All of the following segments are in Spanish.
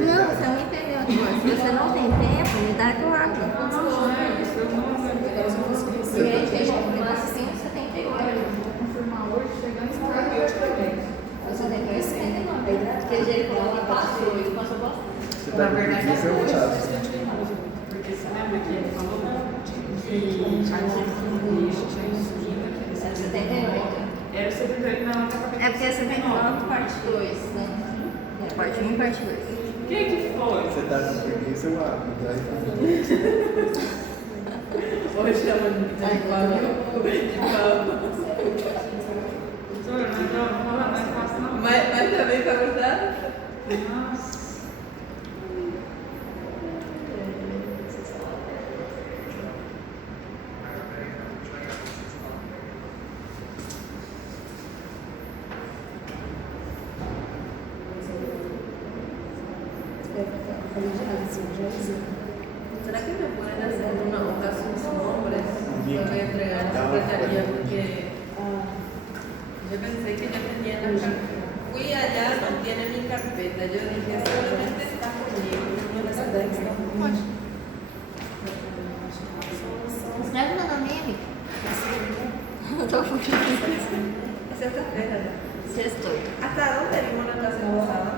Não, você não entendeu. Tipo, se você não tem tempo, me dá que eu abro. Não, é isso, eu não Agora só consegui E receber. aí, gente, eu faço 5,78. vou confirmar hoje, chegando em casa, eu te peguei. Você tem que responder, não. Porque ele falou que passou, ele passou bastante. Você tá com preguiça, eu vou Porque você lembra que ele falou que a gente tinha subido aqui. 78. Era o 78, não, É porque é 79, parte 2, né? É, parte 1 e parte 2. Quem que foi? Você tá com preguiça, eu abro. Hoje é uma não fala mais fácil não. Mas também para gostar? Nossa. Será que me pueden hacer una ocasión sus nombres? Lo voy a entregar a la secretaría porque yo pensé que ya tenía la carpeta. Fui allá, no tiene mi carpeta. Yo dije, solamente está conmigo. No la Pode. Escreve meu nome, amiga. Eu tô com Es sexta-feira. Sextou. ¿Hasta dónde vimos la clase pasada?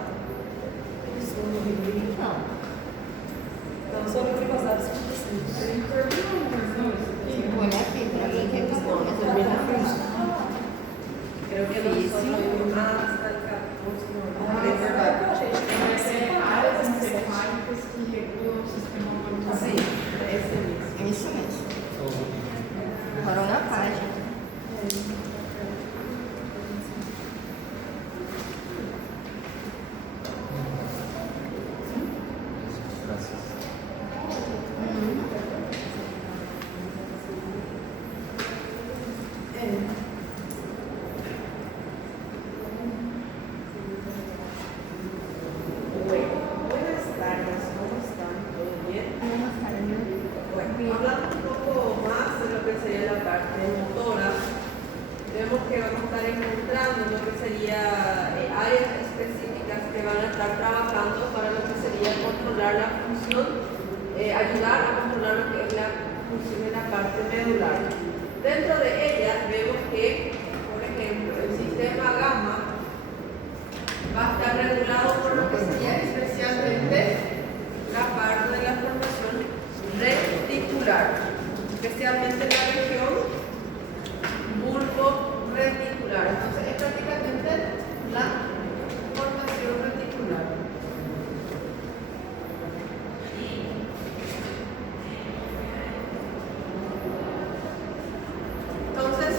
Não. Então, só que passado 55. Você terminou, mas Olha aqui, pra mim que é bom, mas eu vi na frente. Creo que Difícil. hasta el 14. É verdade, eu achei que vai ser áreas encefálicas que regulam o sistema imunológico. Sí, ese mismo. É isso mesmo. Parou na página. Buenas tardes, ¿cómo están? ¿Todo bien? Bueno, hablando un poco más de lo que sería la parte motora, vemos que vamos a estar encontrando lo que sería áreas específicas que van a estar trabajando para lo que sería controlar la función, ayudar a controlar lo que es la función de la parte medular. Dentro de ellas vemos que, por ejemplo, el sistema gamma va a estar regulado por lo que sería especialmente la parte de la formación reticular, especialmente la región bulbo-reticular. Entonces es prácticamente la formación reticular. Entonces,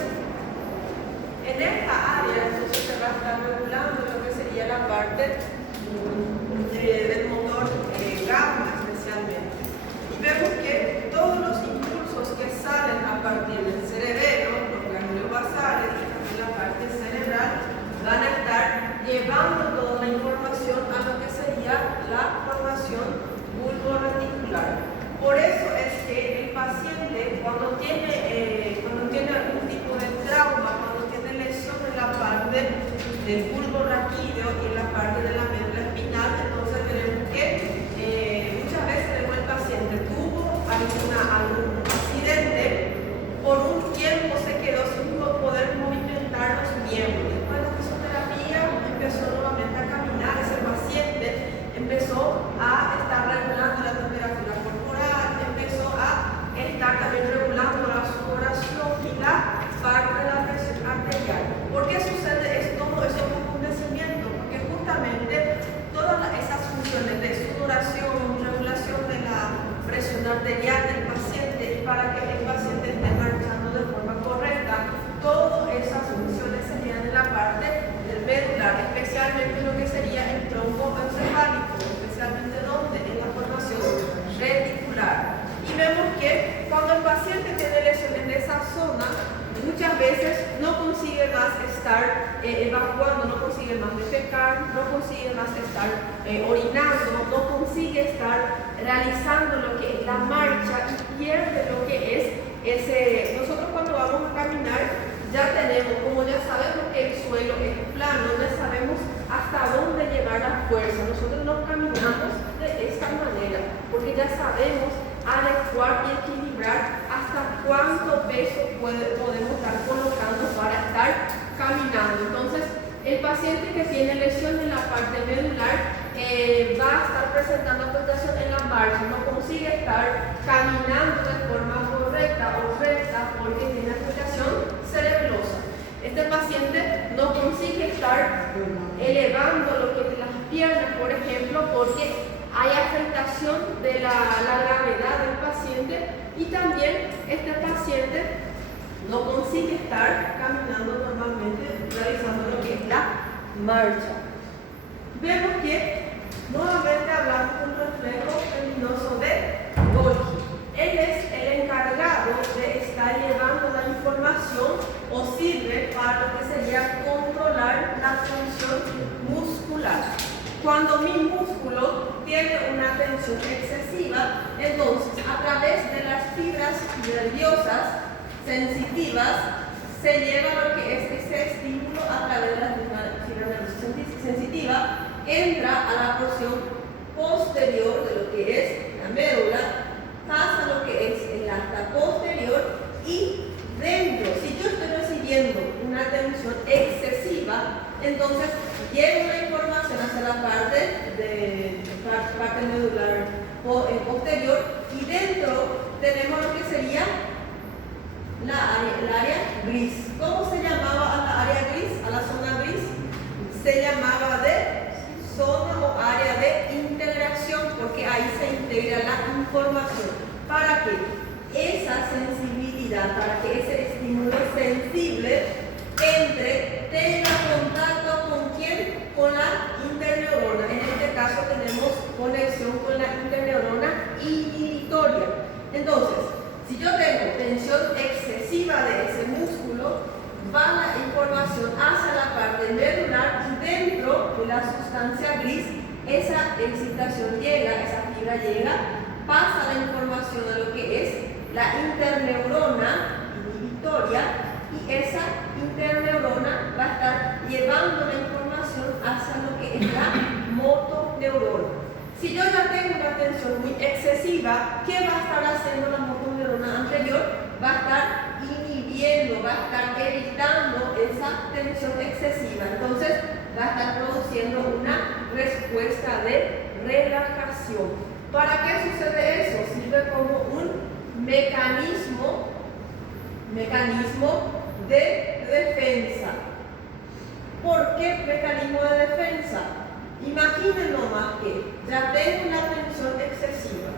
en esta área entonces se va a estar regulando lo que sería la parte del motor gamma especialmente. Y vemos que todos los impulsos que salen a partir del cerebelo, los ganglios basales y también la parte cerebral, van a estar llevando toda la información a lo que sería la formación bulborreticular. Por eso es que el paciente cuando tiene algún tipo de trauma, cuando tiene lesión en la parte del bulbo raquídeo y en la parte de la médula espinal, entonces tenemos que muchas veces el paciente tuvo algún accidente, por un tiempo se quedó sin poder movimentar los miembros. Después de la fisioterapia empezó nuevamente a caminar, ese paciente empezó a estar regulando la temperatura corporal, empezó a estar también regulando la sudoración y la parte de la presión arterial. ¿Por qué sucede todo eso con acontecimiento? Porque justamente todas esas funciones de sudoración, regulación de la presión arterial del paciente y para que el paciente esté marchando de forma correcta, todas esas funciones serían en la parte del medular, especialmente lo que sería el tronco encefálico, especialmente donde en la formación reticular. Y vemos que cuando el paciente tiene lesión en esa zona, muchas veces no consigue más estar evacuando, no consigue más defecar, no consigue más estar orinando, no consigue estar realizando lo que es la marcha y pierde lo que es ese. Nosotros cuando vamos a caminar ya tenemos, como ya sabemos que el suelo es plano, ya sabemos hasta dónde llevar la fuerza. Nosotros no caminamos porque ya sabemos adecuar y equilibrar hasta cuánto peso podemos estar colocando para estar caminando. Entonces, el paciente que tiene lesión en la parte medular va a estar presentando afectación en la marcha, no consigue estar caminando de forma correcta o recta porque tiene afectación cerebrosa. Este paciente no consigue estar elevando lo que es las piernas, por ejemplo, porque hay afectación de la gravedad del paciente, y también este paciente no consigue estar caminando normalmente, realizando lo que es la marcha. Vemos que nuevamente hablamos de un reflejo luminoso de Golgi. Él es el encargado de estar llevando la información o sirve para lo que sería controlar la función muscular. Cuando mi músculo tiene una tensión excesiva, entonces a través de las fibras nerviosas sensitivas se lleva lo que es ese estímulo a través de la fibra nerviosa sensitiva, entra a la porción posterior de lo que es la médula, pasa lo que es el asta posterior, y dentro, si yo estoy recibiendo una tensión excesiva, entonces llevo la información hacia la parte medular posterior, y dentro tenemos lo que sería el área gris. ¿Cómo se llamaba a la área gris, a la zona gris? Se llamaba de zona o área de integración, porque ahí se integra la información. ¿Para que esa sensibilidad, para que ese estímulo sensible tenga contacto con quién? Con la interneurona. En este caso tenemos conexión con la interneurona inhibitoria. Entonces, si yo tengo tensión excesiva de ese músculo, va la información hacia la parte medular, y dentro de la sustancia gris, esa excitación llega, esa fibra llega, pasa la información a lo que es la interneurona inhibitoria, y esa interneurona va a estar llevando la información hacia lo que es la motoneurona. Si yo ya tengo una tensión muy excesiva, ¿qué va a estar haciendo la motoneurona anterior? Va a estar inhibiendo, va a estar evitando esa tensión excesiva. Entonces va a estar produciendo una respuesta de relajación. ¿Para qué sucede eso? Sirve como un mecanismo de defensa. ¿Por qué mecanismo de defensa? Imaginen nomás que ya tengo una tensión excesiva.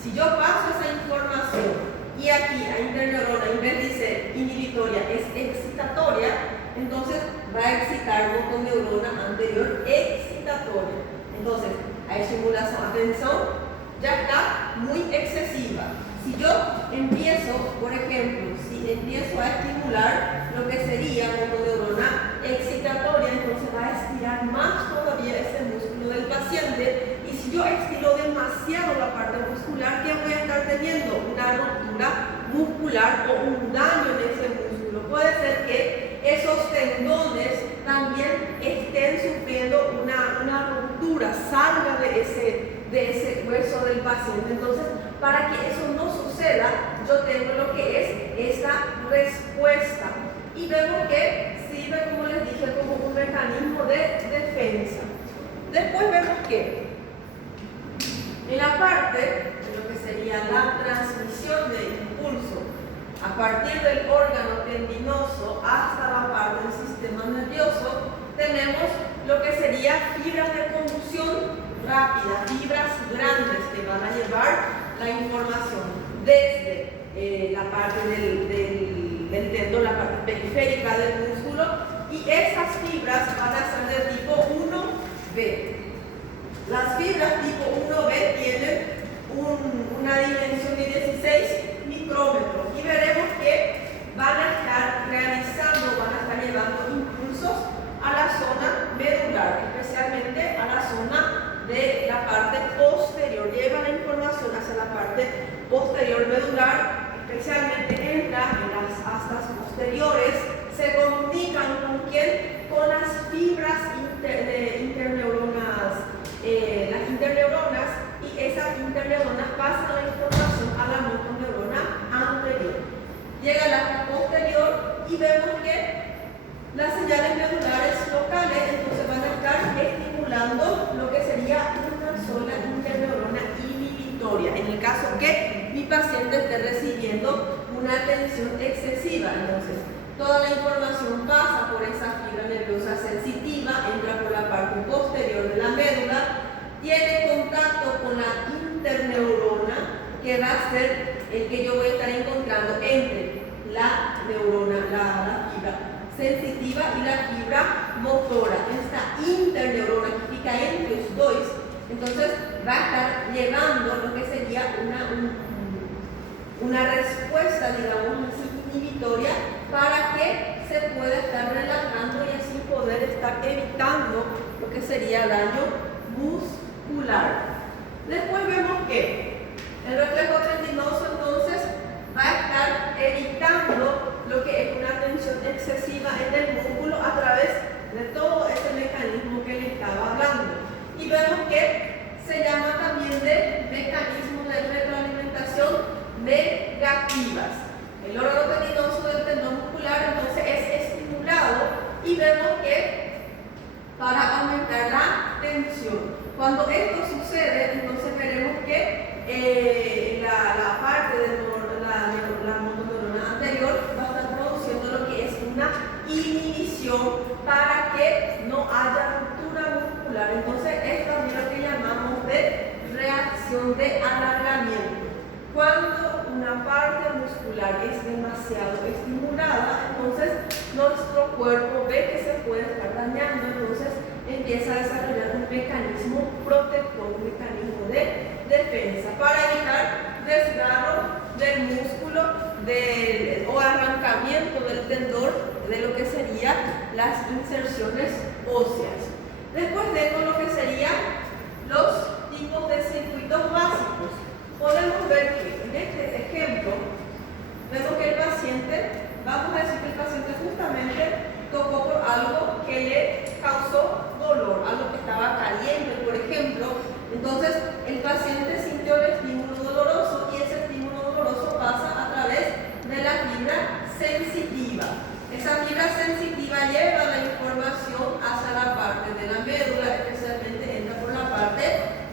Si yo paso esa información y aquí a interneurona, en vez de ser inhibitoria, es excitatoria, entonces va a excitar motoneurona anterior excitatoria. Entonces, hay estimulación, atención, ya está muy excesiva. Si yo empiezo, por ejemplo, si empiezo a estimular lo que sería motoneurona excitatoria, entonces va a estirar más todavía ese músculo del paciente. Y si yo estiro demasiado la parte muscular, ¿qué voy a estar teniendo? Una ruptura muscular o un daño en ese músculo. Puede ser que esos tendones también estén sufriendo una ruptura, salga de ese hueso del paciente. Entonces, para que eso no suceda, yo tengo lo que es esa respuesta. Y vemos que sirve, como les dije, como un mecanismo de defensa. Después vemos que en la parte de lo que sería la transmisión de impulso a partir del órgano tendinoso hasta la parte del sistema nervioso, tenemos lo que sería fibras de conducción rápida, fibras grandes que van a llevar la información desde la parte del tendón, la parte periférica del músculo, y esas fibras van a ser de tipo 1B. Las fibras tipo 1B tienen una dimensión de 16 micrómetros, y veremos que van a estar realizando, van a estar llevando impulsos a la zona medular, especialmente a la zona de la parte posterior. Lleva la información hacia la parte posterior medular, especialmente entra en las astas posteriores, se comunican con quién, con las fibras interneuronas, las interneuronas, y esas interneuronas caso que mi paciente esté recibiendo una tensión excesiva. Entonces, toda la información pasa por esa fibra nerviosa sensitiva, entra por la parte posterior de la médula, tiene contacto con la interneurona, que va a ser el que yo voy a estar encontrando entre la neurona, la fibra sensitiva y la fibra motora. Esta interneurona que fica entre los dos, entonces va a estar llevando lo que sería una respuesta, digamos así, inhibitoria, para que se pueda estar relajando y así poder estar evitando lo que sería daño muscular. Después vemos que el reflejo tendinoso entonces va a estar evitando lo que es una tensión excesiva en el músculo a través de todo ese mecanismo que le estaba hablando. Y vemos que se llama también de mecanismo de retroalimentación negativas. El órgano tendinoso del tendón muscular entonces es estimulado y vemos que para aumentar la tensión. Cuando esto sucede, entonces veremos que la parte de la motoneurona anterior va a estar produciendo lo que es una inhibición para que no haya ruptura muscular. Entonces, esto es lo que llamamos de reacción de alargamiento. Cuando una parte muscular es demasiado estimulada, entonces nuestro cuerpo ve que se puede estar dañando, entonces empieza a desarrollar un mecanismo protector, un mecanismo de defensa para evitar desgarro del músculo o arrancamiento del tendón de lo que serían las inserciones óseas. Después tengo lo que serían los tipos de circuitos básicos. Podemos ver que en este ejemplo vemos que el paciente, vamos a decir que el paciente justamente tocó por algo que le causó dolor, algo que estaba caliente, por ejemplo. Entonces el paciente sintió el estímulo doloroso y ese estímulo doloroso pasa a través de la fibra sensitiva. Esa fibra sensitiva lleva la información hacia la parte de la médula, especialmente entra por la parte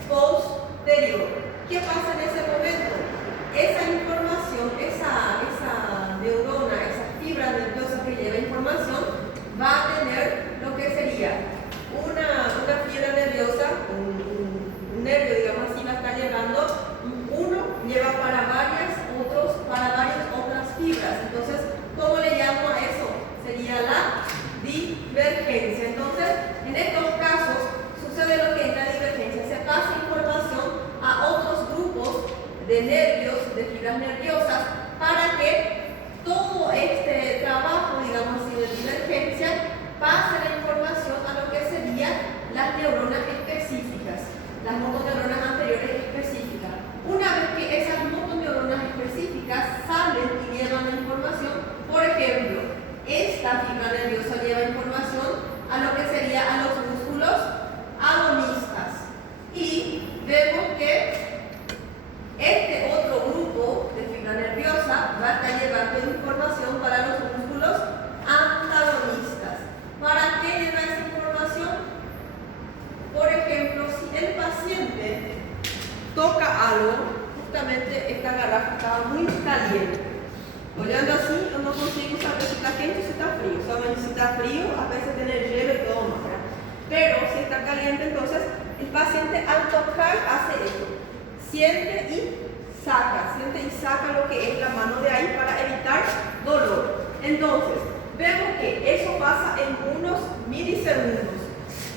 posterior. ¿Qué pasa en ese momento? Esa información, esa neurona, esa fibra nerviosa que lleva información, va a tener lo que sería una fibra nerviosa, un nervio, digamos así, la está llevando, uno lleva para varias otras fibras. Entonces, ¿cómo le llamo a eso? Sería la divergencia. Entonces, en estos casos, sucede lo que es la divergencia. Se pasa información a otros grupos de nervios, de fibras nerviosas, para que todo este trabajo, digamos así, de divergencia, pase la información a lo que serían las neuronas específicas, las motoneuronas anteriores específicas. Una vez que esas motoneuronas específicas salen y llevan la información, por ejemplo, esta fibra nerviosa lleva información a lo que sería a los músculos agonistas. Y vemos que este otro grupo de fibra nerviosa va a estar llevando información para los músculos antagonistas. ¿Para qué lleva esa información? Por ejemplo, si el paciente toca algo, justamente esta garrafa estaba muy caliente. Olhando así, yo no consigo saber si está quente o si está frío. Solamente si está frío, a veces tiene hielo y todo más, ¿verdad? Pero si está caliente, entonces el paciente al tocar hace esto. Siente y saca lo que es la mano de ahí para evitar dolor. Entonces, vemos que eso pasa en unos milisegundos.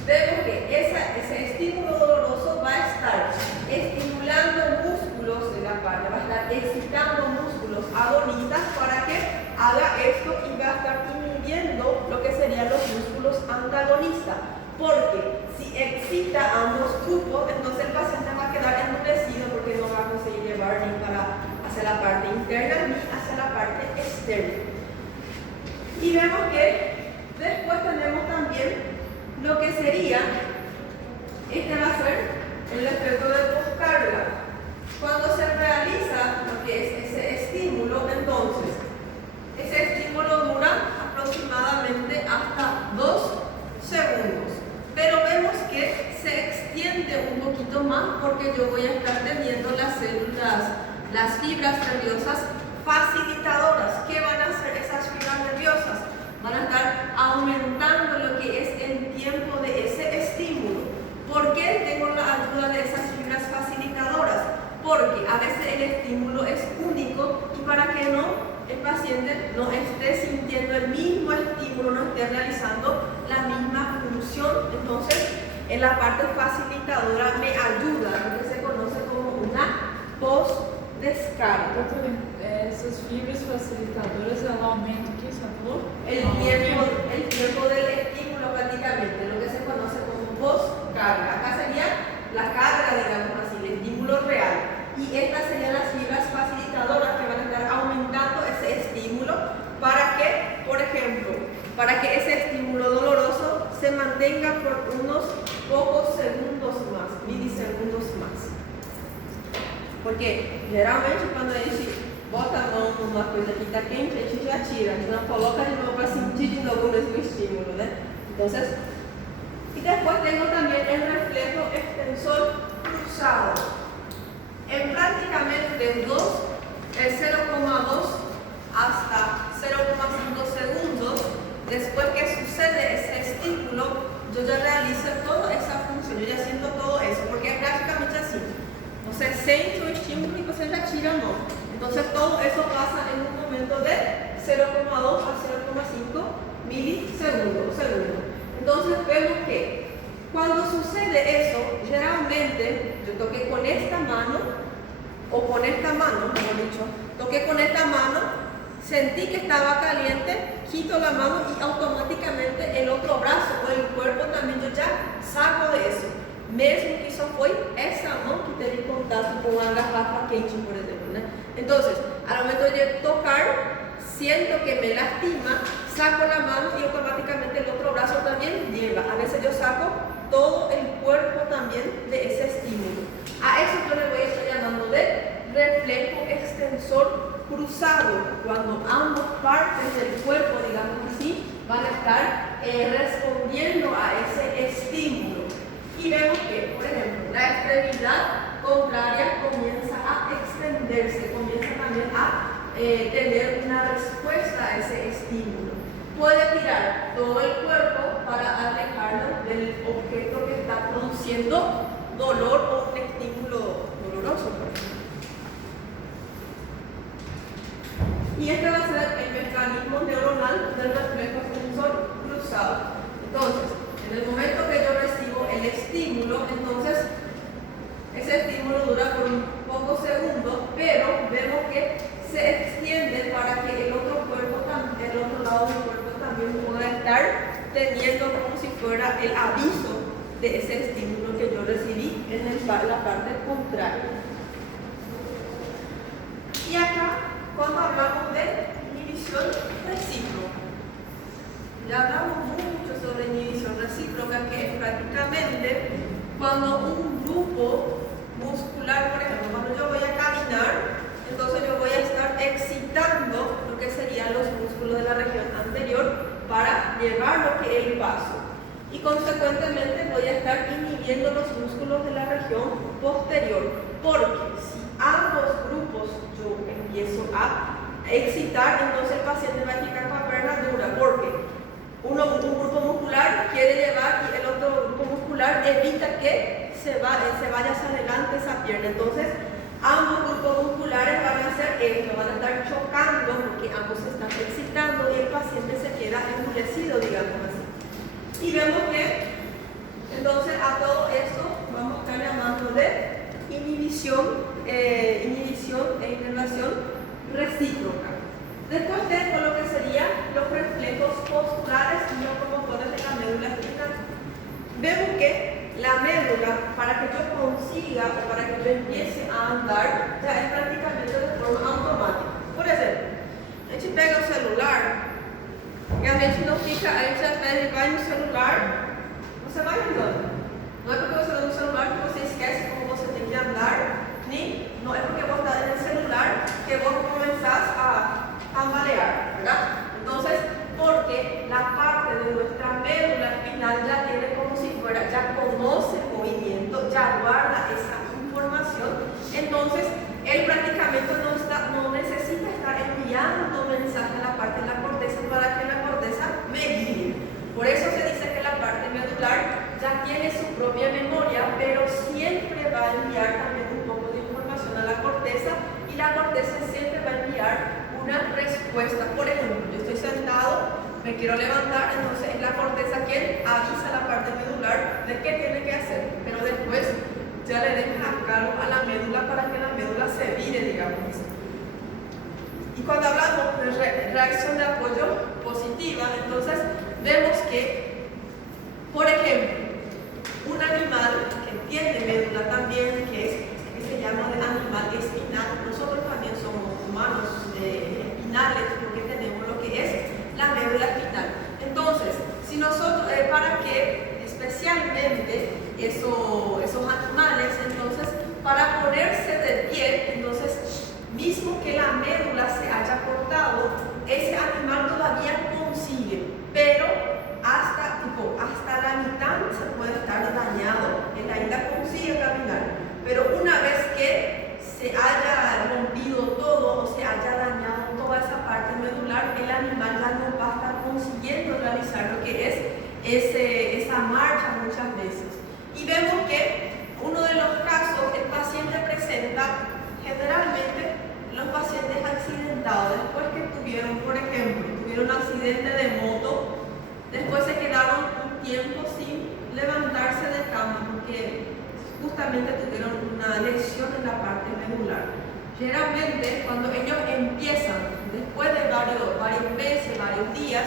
Vemos que ese estímulo doloroso va a estar estimulando músculos de la parte, va a estar excitando músculos agonistas para que haga esto y va a estar inhibiendo lo que serían los músculos antagonistas. Porque si excita a ambos grupos, entonces el paciente va a quedar endurecido porque no va a conseguir llevar ni hacia la parte interna ni hacia la parte externa. Y vemos que después tenemos también lo que sería, este va a ser el efecto de poscarga. Cuando se realiza lo que es ese estímulo, entonces ese estímulo dura aproximadamente hasta 2 segundos. Pero vemos que se extiende un poquito más porque yo voy a estar teniendo las células, las fibras nerviosas facilitadoras. ¿Qué van a hacer esas fibras nerviosas? Van a estar aumentando lo que es el tiempo de ese estímulo. ¿Por qué tengo la ayuda de esas fibras facilitadoras? Porque a veces el estímulo es único y para que el paciente no esté sintiendo el mismo estímulo, no esté realizando la misma función, entonces en la parte facilitadora me ayuda, lo que se conoce como una post-descarga. Essas fibras facilitadoras, ela aumenta o que você falou? El tiempo del estímulo prácticamente, lo que se conoce como post-carga. Acá sería la carga, digamos así, el estímulo real. Y estas serían las fibras facilitadoras que van a estar aumentando ese estímulo para que, por ejemplo, para que ese estímulo doloroso se mantenga por unos pocos segundos más, milisegundos más. Porque geralmente quando a gente bota a mão numa coisa que está quente, a gente já tira, a gente não coloca de novo para sentir de novo o mesmo estímulo, né? Entonces, y después tengo también el reflejo extensor cruzado. En prácticamente 0,2 hasta 0,5 segundos después que sucede ese estímulo, yo ya realizo toda esa función, yo ya siento todo eso, porque es prácticamente así. Você sente o estímulo y você ya tira a mão. Entonces todo eso pasa en un momento de 0,2 a 0,5 milisegundos. Entonces vemos que cuando sucede eso, generalmente yo toqué con esta mano, o con esta mano, mejor dicho, toqué con esta mano, sentí que estaba caliente, quito la mano y automáticamente el otro brazo o el cuerpo también yo ya saco de eso. Mesmo que só foi essa mão que teve contato com a garrafa quente, por exemplo, né? Entonces, al momento de tocar, siento que me lastima, saco la mano y automáticamente el otro brazo también lleva. A veces yo saco todo el cuerpo también de ese estímulo. A eso yo le voy a estar llamando de reflejo extensor cruzado, cuando ambas partes del cuerpo, digamos así, van a estar respondiendo a ese estímulo. Y vemos que, por ejemplo, la extremidad contraria comienza a extenderse, comienza también a tener una respuesta a ese estímulo. Puede tirar todo el cuerpo para alejarlo del objeto que está produciendo dolor o un estímulo doloroso. Y este va a ser el mecanismo neuronal del reflejo extensor cruzado. Entonces, en el momento que yo recibo el estímulo, entonces ese estímulo dura por un pocos segundos, pero vemos que se extiende para que el otro lado del cuerpo también pueda estar teniendo como si fuera el aviso de ese estímulo que yo recibí en la parte contraria. Y acá, cuando hablamos de inhibición recíproca, ya hablamos mucho sobre inhibición recíproca, que es prácticamente cuando un grupo muscular, por ejemplo, cuando yo voy a caminar, entonces yo voy a estar excitando lo que serían los músculos de la región anterior para llevar lo que es el paso. Y consecuentemente voy a estar inhibiendo los músculos de la región posterior, porque si ambos grupos yo empiezo a excitar, entonces el paciente va a ficar con la pierna dura, porque un grupo muscular quiere llevar y el otro grupo muscular evita que se vaya hacia adelante esa pierna. Entonces, ambos grupos musculares van a hacer esto, van a estar chocando porque ambos se están excitando y el paciente se queda endurecido, digamos así. Y vemos que, entonces, a todo esto vamos a estar llamando de inhibición e inervación recíproca. Después tengo lo que serían los reflejos posturales y locomotores de la médula espinal. Vemos que la médula, para que yo consiga o para que yo empiece a andar, ya es prácticamente de forma automática. Por ejemplo, a gente pega o celular e a mente não fica, a gente já pega e vai no celular, você vai andando. Não é porque você vai no celular que você esquece como você tem que andar, nem não é porque vos está en el celular que vos comenzás a tambalear, ¿verdad? Entonces, porque la parte de nuestra médula espinal ya tiene como si fuera, ya conoce el movimiento, ya guarda ese enviar también un poco de información a la corteza y la corteza siempre va a enviar una respuesta. Por ejemplo, yo estoy sentado, me quiero levantar, entonces es la corteza quien avisa a la parte medular de qué tiene que hacer, pero después ya le deja a cargo a la médula para que la médula se vire, digamos. Y cuando hablamos de reacción de apoyo positiva, entonces vemos que, por ejemplo, un animal que tiene médula también, que se llama de animal espinal, nosotros también somos humanos espinales porque tenemos lo que es la médula espinal. Entonces, si nosotros, para que especialmente esos animales, entonces, para ponerse de pie, entonces, mismo que la médula se haya cortado, ese animal todavía consigue, pero hasta la mitad se puede estar dañado, él ainda consigue caminar, pero una vez que se haya rompido todo o se haya dañado toda esa parte medular, el animal ya no va a estar consiguiendo realizar lo que es esa marcha muchas veces. Y vemos que uno de los casos, el paciente presenta generalmente los pacientes accidentados, después que tuvieron, por ejemplo, un accidente de moto, después se quedaron un tiempo sin levantarse de cama porque justamente tuvieron una lesión en la parte medular. Generalmente, cuando ellos empiezan, después de varios meses, varios días,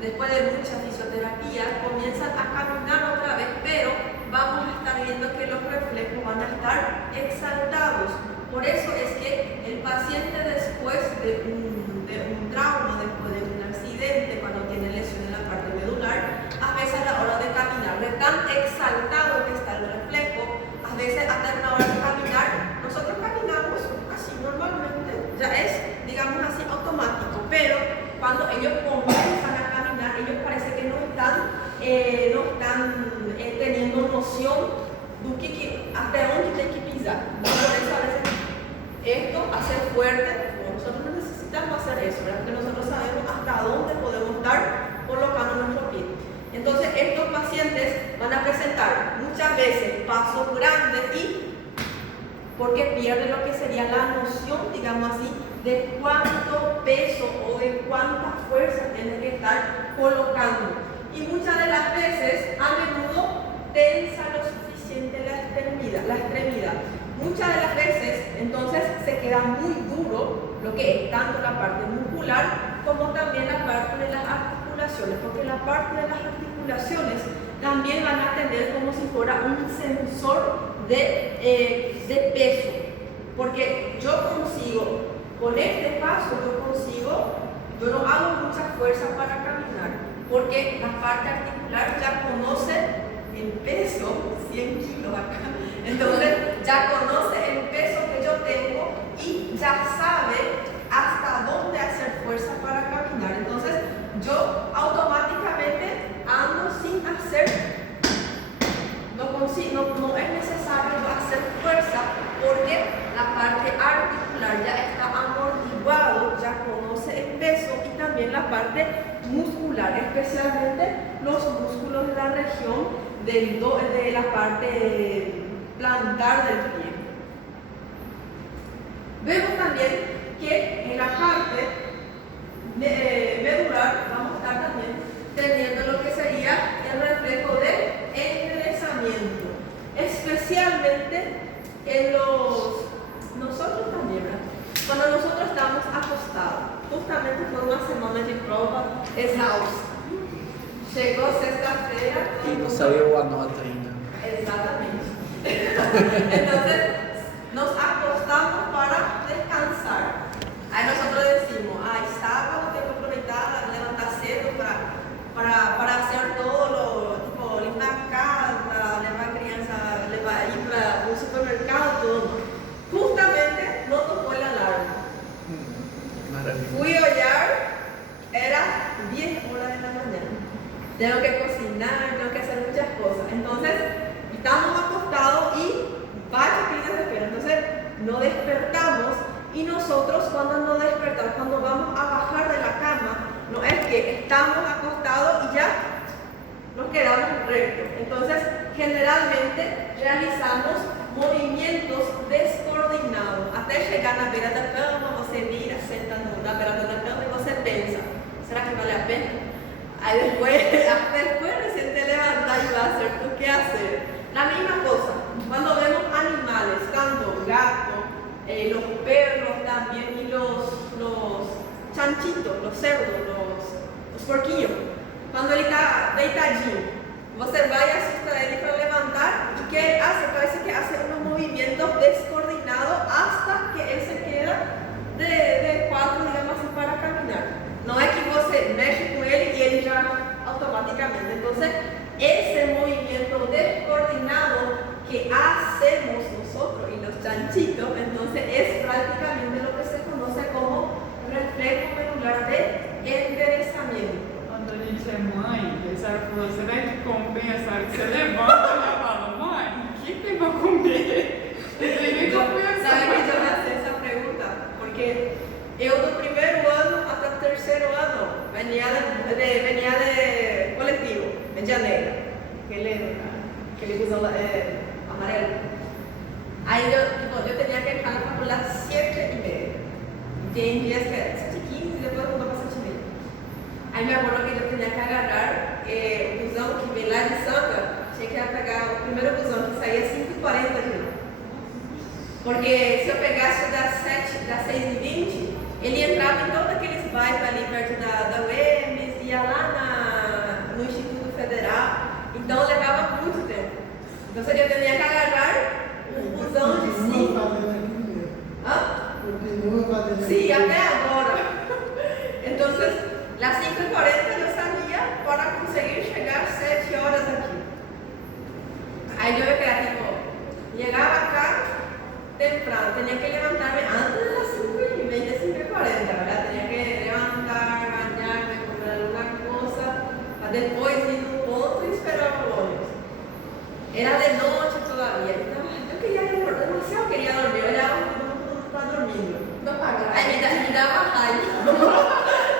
después de mucha fisioterapia, comienzan a caminar otra vez, pero vamos a estar viendo que los reflejos van a estar exaltados. Por eso es que el paciente después de un trauma, después de un accidente, cuando tiene lesión en la parte medular, a veces a la hora de caminar, de tan exaltado que está el reflejo, a veces hasta la hora de caminar, nosotros caminamos así normalmente, ya es, digamos así, automático, pero cuando ellos comienzan a caminar, ellos parece que no están teniendo noción de hasta dónde tienen que pisar. Por eso a veces esto, hacer fuerte, nosotros no necesitamos hacer eso, ¿verdad? Porque nosotros sabemos hasta dónde podemos estar colocando nuestro pie. Entonces, estos pacientes van a presentar muchas veces pasos grandes y porque pierden lo que sería la noción, digamos así, de cuánto peso o de cuánta fuerza tienen que estar colocando. Y muchas de las veces, a menudo, tensa lo suficiente la extremidad. Muchas de las veces, entonces, se queda muy duro lo que es tanto la parte muscular como también la parte de las articulaciones, porque la parte de las articulaciones también van a tener como si fuera un sensor de peso, porque yo consigo, con este paso yo no hago mucha fuerza para caminar, porque la parte articular ya conoce el peso, 100 kilos acá, entonces ya conoce el peso que yo tengo y ya sabe hasta dónde hacer fuerza para caminar. Entonces yo automáticamente ando sin hacer, no es necesario hacer fuerza porque la parte articular ya está amortiguado, ya conoce el peso y también la parte muscular, especialmente los músculos de la región de la parte plantar del pie. Vemos también que en la parte medular vamos a estar también teniendo lo que sería el reflejo de enderezamiento, especialmente en nosotros también, ¿verdad? Cuando nosotros estamos acostados, justamente fue una semana de prova exausta. Chegou sexta-feira e não saiu a nota ainda. Exatamente. Entonces, nos acostamos para descansar. Aí nosotros decimos, sábado tengo que aproveitar, levantar cedo para hacer todo, tipo, limpar a casa, levar a criança, ir para o supermercado, todo. Justamente no tocó la alarma. Maravilha. Fui a olhar, era 10 horas de la mañana. Tengo que cocinar, tengo que hacer muchas cosas. Entonces, estamos acostados y varios días de espera. Entonces, no despertamos y nosotros cuando no despertamos, cuando vamos a bajar de la cama, no es que estamos acostados y ya nos quedamos rectos. Entonces, generalmente realizamos movimientos beira da cama, você vira, senta na beirada da cama e você pensa, será que vale a pena? Aí depois recién te levantas y vas a hacer tu qué hacer. La misma cosa, cuando vemos animales, tanto gatos, los perros también y los chanchitos, los cerdos, los porquinhos, cuando ele está deitadinho, você vai e assusta ele para levantar y ¿qué hace? Parece que hace unos movimientos descoordinados hasta que él se queda de cuatro, digamos así, para caminar. No es que você mexe con él y él ya automáticamente. Entonces, ese movimiento descoordinado que hacemos nosotros y los chanchitos, entonces es prácticamente lo que se conoce como reflejo medular de enderezamiento. Quando a gente é mãe, a senhora falou, você vai que compensa a hora que você levanta e fala, mãe, o que tem para comer? Não tem nem compensa. ¿Sabe que yo me hacía esa pregunta? Porque yo do primeiro ano até o terceiro ano venía de colectivo, en Janeiro, aquele busão amarelo. Aí eu tinha que estar por las 7:30. Tem dias que era 7:15 e depois voltou para 7:30. Aí me acuerdo que eu tinha que agarrar o busão que vem lá de Santa, tinha que pegar o primeiro busão que saía 5:40 de lá. Porque se eu pegasse das 6:20, ele entrava em todos aqueles bairros ali perto da UEMS, ia lá no Instituto Federal, então levava muito tempo. Então eu tinha que agarrar um busão de 5. Sí, até agora. Entonces, las 5:40 yo salía para conseguir llegar 7 horas aquí. Aí yo me quedaba tipo, llegaba acá temprano, tenía que levantarme antes de las 5:20, 5:40, ¿verdad? Tenía que levantar, bañarme, comer alguna cosa, para después ir a un ponto y esperar el ônibus. Era de noche todavía. Yo quería dormir, demasiado quería dormir, yo ya no estaba dormindo. Não paga. Aí me dava raiva.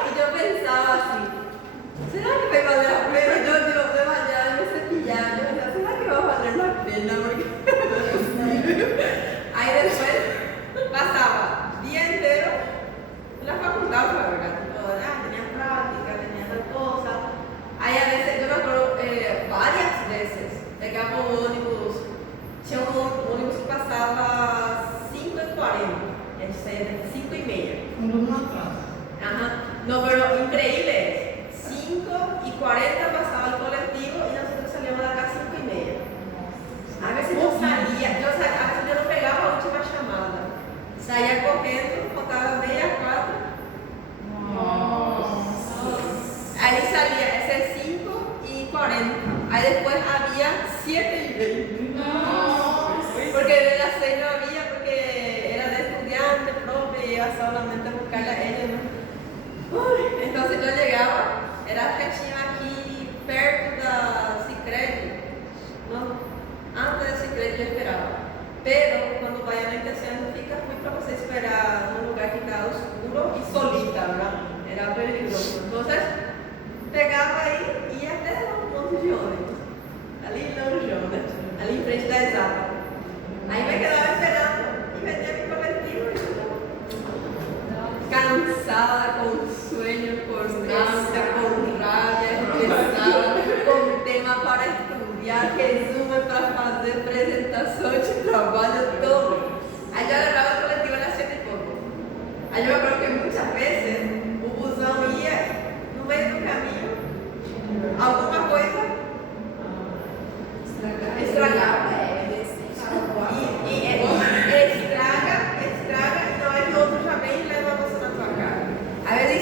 E eu pensava assim, será que vai valer a pena? Eu de manhã, eu me cepilhar, eu pensava, será que vai valer a pena? Aí depois passava o dia inteiro na faculdade, na verdade. Tinha prática, tinha tal coisa. Aí a veces, eu me acuerdo, várias vezes, pegava um ônibus, tinha um ônibus que passava 5:40. Ele saía de 5:30. Quando não atrasa. Ajá. No, pero increíble es. 5:40 pasaba el colectivo y nosotros salíamos de acá 5:30. A veces yo salía, a veces yo no pegaba a última chamada. Saía correndo, faltaba 3:45. Ahí salía ese 5:40. Ahí después había 7:20. Porque de las 6 no había, porque era de estudiante, profe, y iba solamente a buscarla a ella, ¿no? Entonces yo llegaba, era retinho aquí, perto da Sicredi, ¿no? Antes da Sicredi yo esperaba. Pero cuando vaya a la intención no fica muy para você esperar en un lugar que está oscuro y solita, ¿verdad? Era peligroso. Entonces, pegava aí e ia até um ponto de ônibus, ali longeão, né? Ali em frente da Exata. Aí me quedava esperando e metia mi coletivo e cansada, com sueño, com ânsia, com rabia, estressada, com tema para estudar, resumo para fazer, apresentação de trabalho, todo. Aí já levava o coletivo às 7:00. Aí eu lembro que muitas vezes o busão ia no meio do caminho, alguma coisa estragava. E estraga, não é que o outro já vem e leva você na tua cara. Aí ele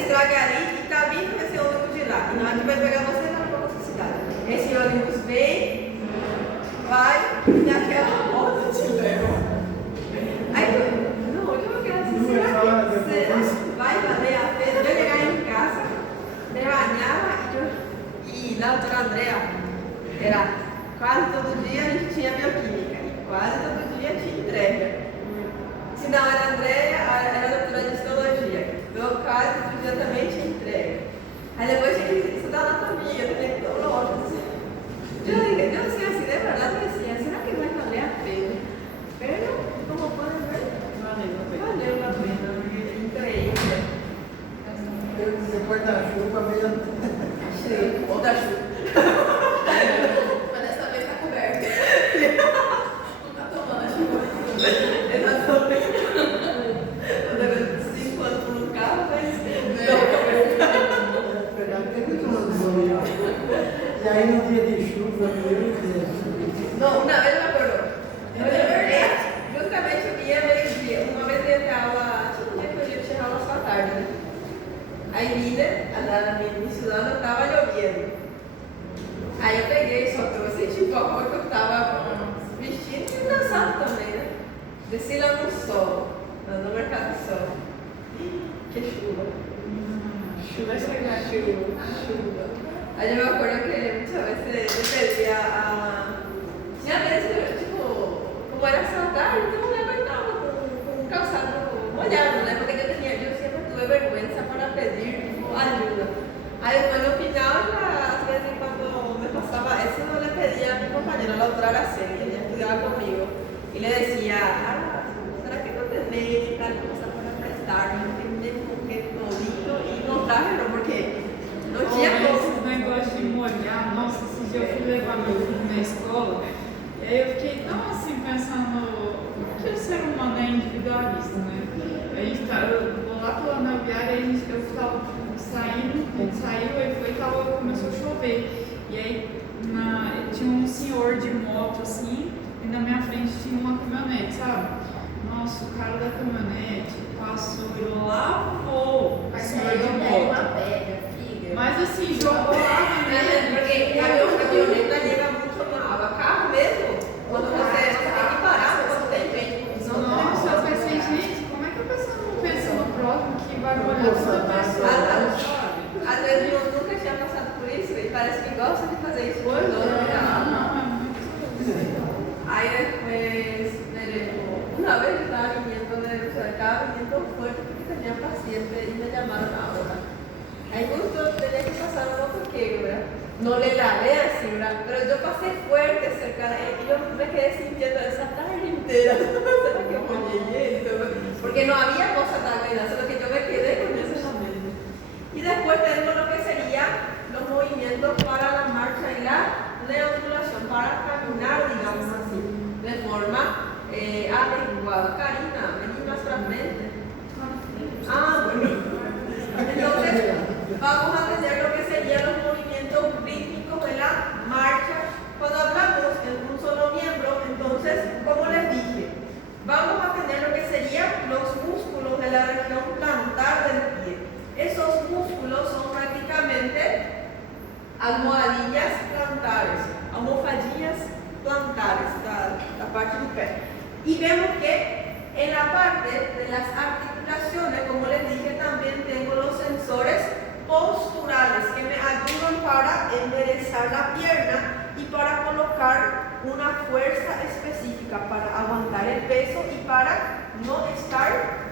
Priscila Mussol, no Mercado Sol. Que chulo. Chuva é chegar. Chulo. Aí eu me acuerdo que muchas veces yo pedía a... Tinha vezes que eu, tipo, como era essa tarde, então eu levantava com um calçado molhado, né? Porque eu sempre tuve vergüenza para pedir, tipo, ajuda. Aí depois no final, às vezes quando me pasaba eso, yo le pedía a mi compañera, la otra Araceli, ella estudiaba conmigo, y le decía, ¿será que no tenéis tal cosa para prestarme? Tengo un que todito y no traje, no, porque não tinha Esse negócio de molhar, nossa, esse dia eu fui levar meu filho na escola, e aí eu fiquei tão assim pensando, que o ser humano é individualista, né? Eu vou lá pela Anel Viária, eu estava saindo, a gente saiu, aí foi e começou a chover. E aí tinha um senhor de moto assim, e na minha frente tinha uma caminhonete, sabe? Nossa, o cara da caminhonete passou e lavou o senhor de moto. Mas assim, jogou lá nele. Porque a caminhoneta liga muito na água. Carro mesmo, quando você tem que parar, quando tem gente. Nossa, eu pensei, gente, como é que a pessoa não pensa no próximo que vai molhar toda pessoa? Às vezes eu nunca tinha passado por isso e parece que gosta de fazer isso por Aí depois, una vez yo estaba viniendo estaba viniendo fuerte porque tenía paciente y me llamaron ahora. Ahí justo tenía que pasar un motoquero, ¿verdad? No le lavé así, ¿verdad? Pero yo pasé fuerte cerca de él y yo me quedé sintiendo esa tarde entera. ¿Será que mollé esto? Porque no había cosa tan buena, solo que yo me quedé con eso también. Y después tenemos lo que serían los movimientos para la marcha y la deambulación, para caminar, digamos así, de forma adecuada. Karina, vení más fragmente. Bueno. Entonces, vamos a tener lo que serían los movimientos rítmicos de la marcha. Cuando hablamos en un solo miembro, entonces, como les dije, vamos a tener lo que serían los músculos de la región plantar del pie. Esos músculos son prácticamente almohadillas plantares, almofadillas plantares, la parte del pie. Y vemos que en la parte de las articulaciones, como les dije, también tengo los sensores posturales que me ayudan para enderezar la pierna y para colocar una fuerza específica para aguantar el peso y para no estar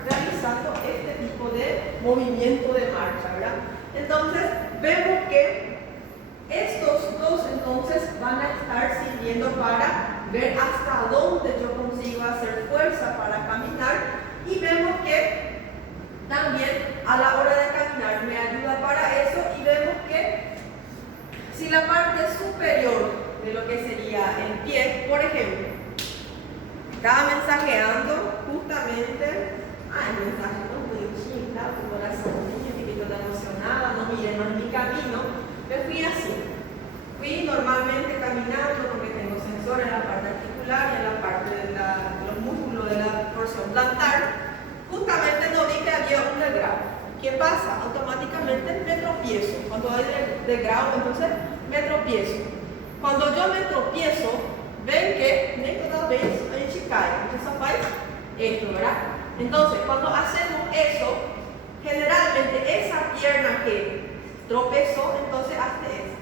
realizando este tipo de movimiento de marcha, ¿verdad? Entonces, vemos que estos dos entonces van a estar sirviendo para ver hasta dónde yo consigo hacer fuerza para caminar y vemos que también a la hora de caminar me ayuda para eso y vemos que si la parte superior de lo que sería el pie, por ejemplo, estaba mensajeando justamente, el mensaje no muy chica, tu corazón niño, que toda emocionada, no miré más mi camino, me fui así. Fui normalmente caminando porque tengo sensores en la parte articular y en la parte de los músculos de la porción plantar. Justamente no vi que había un degrado. ¿Qué pasa? Automáticamente me tropiezo. Cuando hay degrado, entonces me tropiezo. Cuando yo me tropiezo, ven que nem toda vez a gente cae. Entonces faz esto, ¿verdad? Entonces, cuando hacemos eso, generalmente esa pierna que tropezó, entonces hace eso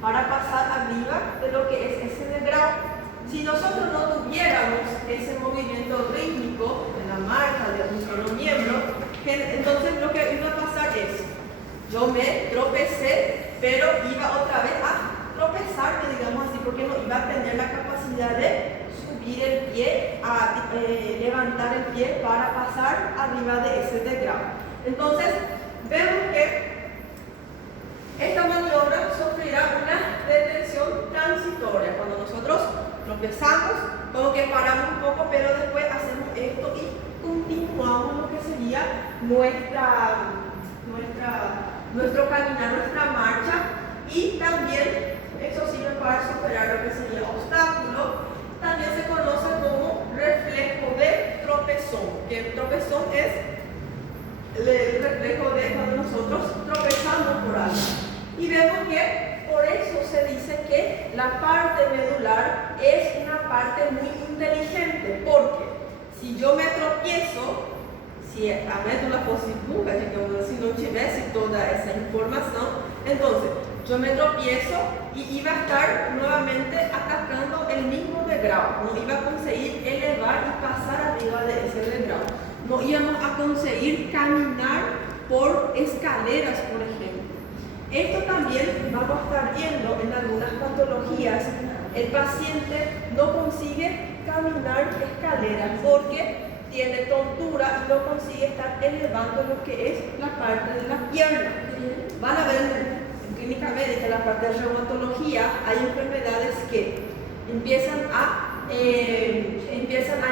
para pasar arriba de lo que es ese degrado. Si nosotros no tuviéramos ese movimiento rítmico en la marcha de un solo miembro, entonces lo que iba a pasar es, yo me tropecé, pero iba otra vez a tropezarme, digamos así, porque no iba a tener la capacidad de subir el pie, a levantar el pie para pasar arriba de ese degrado. Entonces, vemos que esta maniobra sufrirá una detención transitoria. Cuando nosotros tropezamos, como que paramos un poco, pero después hacemos esto y continuamos lo que sería nuestro caminar, nuestra marcha, y también eso sirve para superar lo que sería obstáculo. También se conoce como reflejo de tropezón, que el tropezón es el reflejo de cuando nosotros tropezamos por algo. Y vemos que por eso se dice que la parte medular es una parte muy inteligente, porque si yo me tropiezo, si a médula fosse burra, digamos, si no tivesse toda esa información, entonces yo me tropiezo y iba a estar nuevamente atacando el mismo degrado, no iba a conseguir elevar y pasar arriba de ese degrado, no íbamos a conseguir caminar por escaleras, por ejemplo. Esto también vamos a estar viendo en algunas patologías. El paciente no consigue caminar escaleras porque tiene tontura y no consigue estar elevando lo que es la parte de la pierna. Van a ver en clínica médica, en la parte de reumatología, hay enfermedades que empiezan a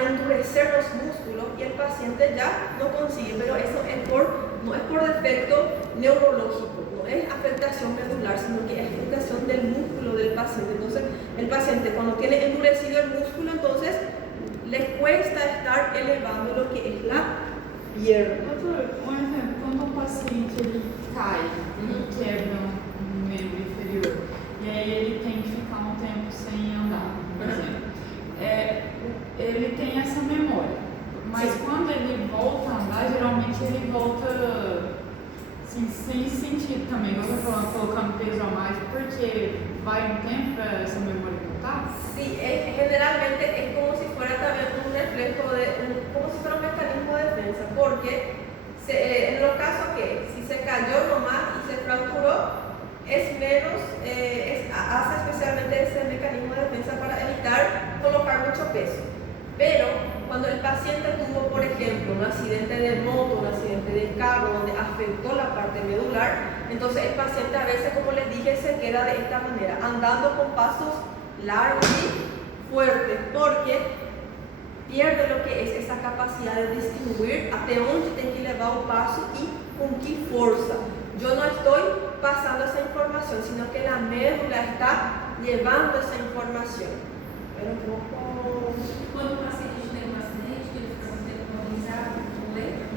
endurecer los músculos y el paciente ya no consigue, pero eso no es por defecto neurológico, no es afectación medular, sino que es afectación del músculo del paciente. Entonces, el paciente cuando tiene endurecido el músculo, entonces le cuesta estar elevando lo que es la pierna. Um exemplo, quando um paciente ele cai e quebra um membro inferior, e aí ele tem que ficar um tempo sem andar, por exemplo, ele tem essa memória, mas quando ele volta a andar, geralmente ele volta assim, sem sentido também, você falando, colocando peso a mais, porque vai um tempo para essa memória voltar? Sí, generalmente es como si fuera también un reflejo, como si fuera un mecanismo de defensa, porque en los casos que si se cayó nomás y se fracturó, es menos, hace especialmente ese mecanismo de defensa para evitar colocar mucho peso. Pero cuando el paciente tuvo, por ejemplo, un accidente de moto, un accidente de carro donde afectó la parte medular, entonces el paciente a veces, como les dije, se queda de esta manera, andando con pasos largos y fuertes, porque pierde lo que es esa capacidad de distinguir hasta dónde tiene que llevar el paso y con qué fuerza. Yo no estoy pasando esa información, sino que la médula está llevando esa información. Pero un poco... Quando o paciente tem um acidente, que ele fica muito tempo imobilizado no leito,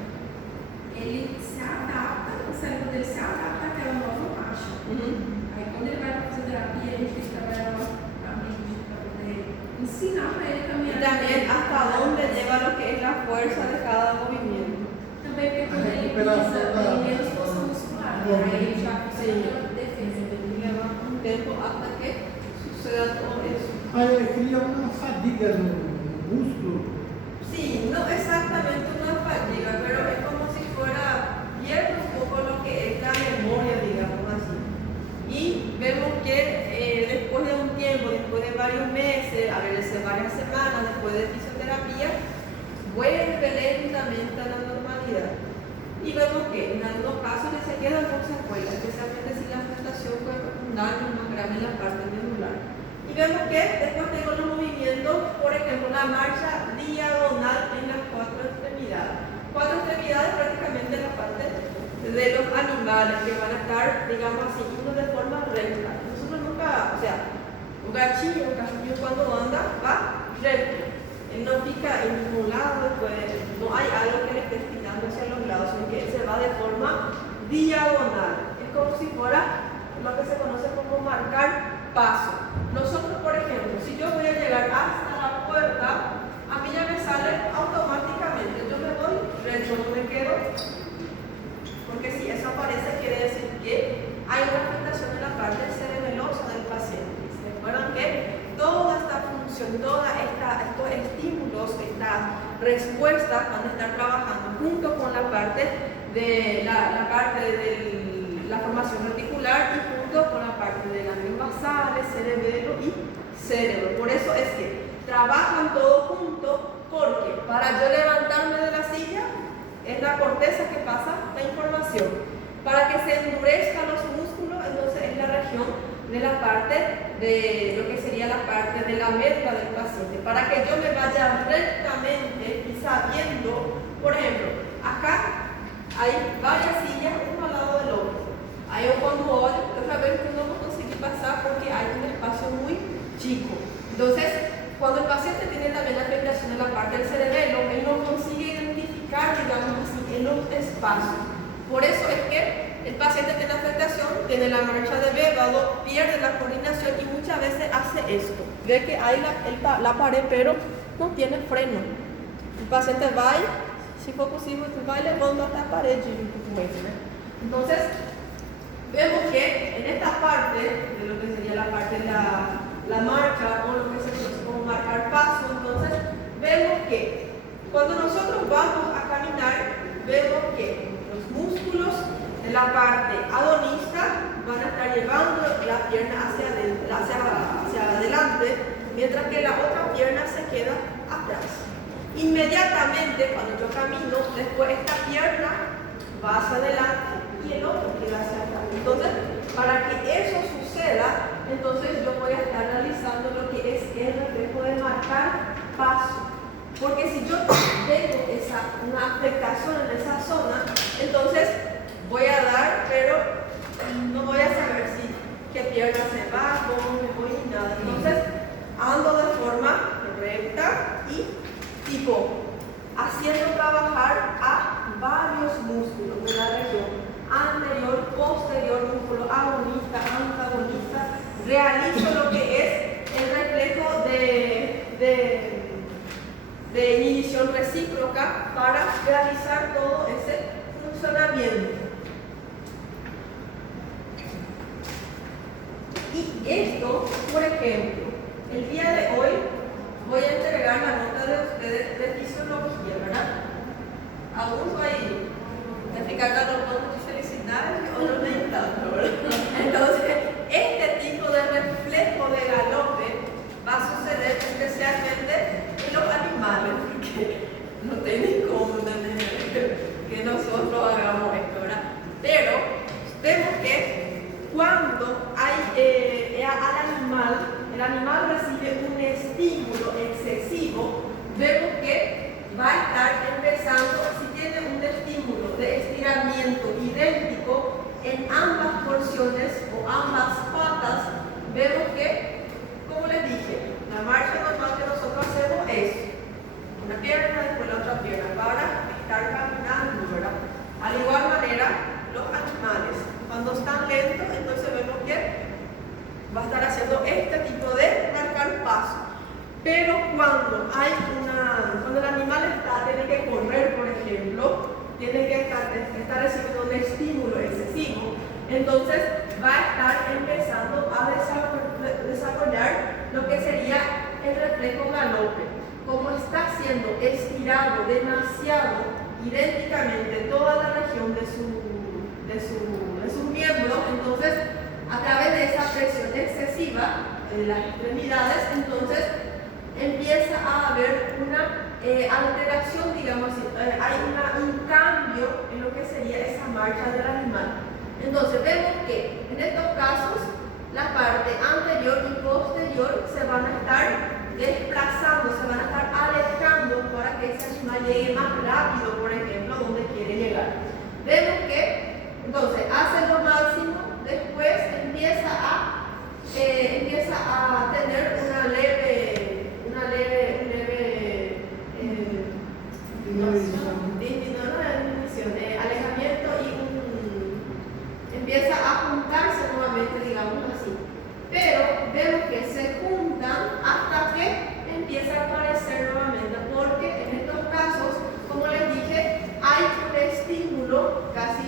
ele se adapta, o cérebro dele se adapta àquela nova marcha. Aí quando ele vai para a fisioterapia, a gente tem que trabalhar a mente para poder ensinar para ele Y caminhar. también hasta dónde lleva lo que es la fuerza de cada movimiento. Também porque quando ele pisa, tem menos força muscular. Aí ele já consegue ter uma defesa. Y lleva un tiempo hasta que suceda todo eso. Aí cria uma fadiga no músculo. Sí, no exactamente una fatiga, pero es como si fuera, pierde un poco lo que es la memoria, digamos así. Y vemos que después de un tiempo, después de varios meses, a veces varias semanas, después de fisioterapia, vuelve lentamente a la normalidad. Y vemos que en algunos casos se quedan con secuelas, especialmente si la afectación fue un daño más grave en la parte medular. Y vemos que después tengo los movimientos, por ejemplo, la marcha diagonal en las cuatro extremidades. Cuatro extremidades prácticamente en la parte de los animales que van a estar, digamos así, uno de forma recta. Nosotros nunca, o sea, un cachorro cuando anda va recto. Él no pica en ningún lado, después no hay algo que le esté estirando hacia los lados, sino que él se va de forma diagonal. Es como si fuera lo que se conoce como marcar paso. Nosotros, por ejemplo, si yo voy a llegar hasta la puerta, a mí ya me sale automáticamente. Yo me voy recto, no me quedo. Porque si eso aparece, quiere decir que hay una afectación en la parte cerebelosa del paciente. ¿Se acuerdan que toda esta función, todos estos estímulos, estas respuestas van a estar trabajando junto con la parte de la formación reticular y junto con la parte de ganglios basales, cerebelo y cerebro? Por eso es que trabajan todos juntos, porque para yo levantarme de la silla es la corteza que pasa la información. Para que se endurezcan los músculos, entonces es la región de la parte de lo que sería la parte de la médula del paciente. Para que yo me vaya rectamente y sabiendo, por ejemplo, acá hay varias sillas uno al lado del otro. Aí eu quando olho, eu já vejo que eu não vou conseguir pasar porque hay un espacio muy chico. Entonces, cuando el paciente tiene también la afectación en la parte del cerebelo, él no consigue identificar, digamos así, en los espacios. Por eso es que el paciente tiene afectación, tiene la marcha de Bébado, pierde la coordinación y muchas veces hace esto. Ve que hay la pared, pero no tiene freno. O paciente vai, se for possível, vai levando até a parede junto com ele, né? Entonces, vemos que en esta parte, de lo que sería la parte de la marcha, o lo que se conoce como marcar paso, entonces, vemos que cuando nosotros vamos a caminar, vemos que los músculos de la parte agonista van a estar llevando la pierna hacia adelante, mientras que la otra pierna se queda atrás. Inmediatamente, cuando yo camino, después esta pierna va hacia adelante y el otro queda hacia atrás. Entonces, para que eso suceda, entonces yo voy a estar realizando lo que es el reflejo de marcar paso. Porque si yo tengo una afectación en esa zona, entonces voy a dar, pero no voy a saber si qué pierna se va, cómo me voy ni nada. Entonces, ando de forma recta y tipo haciendo trabajar a varios músculos de la región anterior, posterior, músculo agonista, antagonista. Realizo lo que es el reflejo de inhibición recíproca para realizar todo ese funcionamiento. Y esto, por ejemplo, el día de hoy voy a entregar la nota de ustedes de fisiología, ¿verdad? Algunos ahí me explicaron muchas felicidades y otros no tanto, ¿verdad? Entonces, este tipo de reflejo de galope va a suceder especialmente en los animales, porque no tienen cómo que nosotros hagamos esto, ¿verdad? Pero vemos que cuando hay el animal recibe un estímulo excesivo, vemos que va a estar empezando, si tiene un estímulo de estiramiento idéntico en ambas porciones o ambas patas, vemos que, como les dije, la marcha normal que nosotros hacemos es una pierna, después la otra pierna, para estar caminando, ¿verdad? Al igual manera, los animales, cuando están lentos, entonces vemos que va a estar haciendo este tipo de marcar paso. Pero cuando el animal tiene que correr, por ejemplo, tiene que estar recibiendo un estímulo excesivo, entonces va a estar empezando a desarrollar lo que sería el reflejo galope. Como está siendo estirado demasiado idénticamente toda la región de su miembro, entonces a través de esa presión excesiva de las extremidades, entonces empieza a haber una alteración, digamos así, hay un cambio en lo que sería esa marcha del animal. Entonces vemos que en estos casos la parte anterior y posterior se van a estar desplazando, se van a estar alejando para que ese animal llegue más rápido, por ejemplo, donde quiere llegar. Vemos que entonces hace lo máximo, después empieza a tener una leve alejamiento y empieza a juntarse nuevamente, digamos así. Pero vemos que se juntan hasta que empieza a aparecer nuevamente, porque en estos casos, como les dije, hay un estímulo casi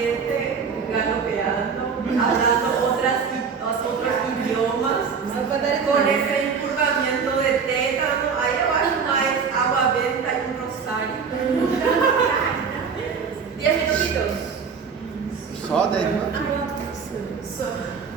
paciente galopeando, hablando otros idiomas, con ese encurvamiento de tétano, aí eu acho mais água benta e um rosário. 10 minutitos. Só 10 minutos? Só.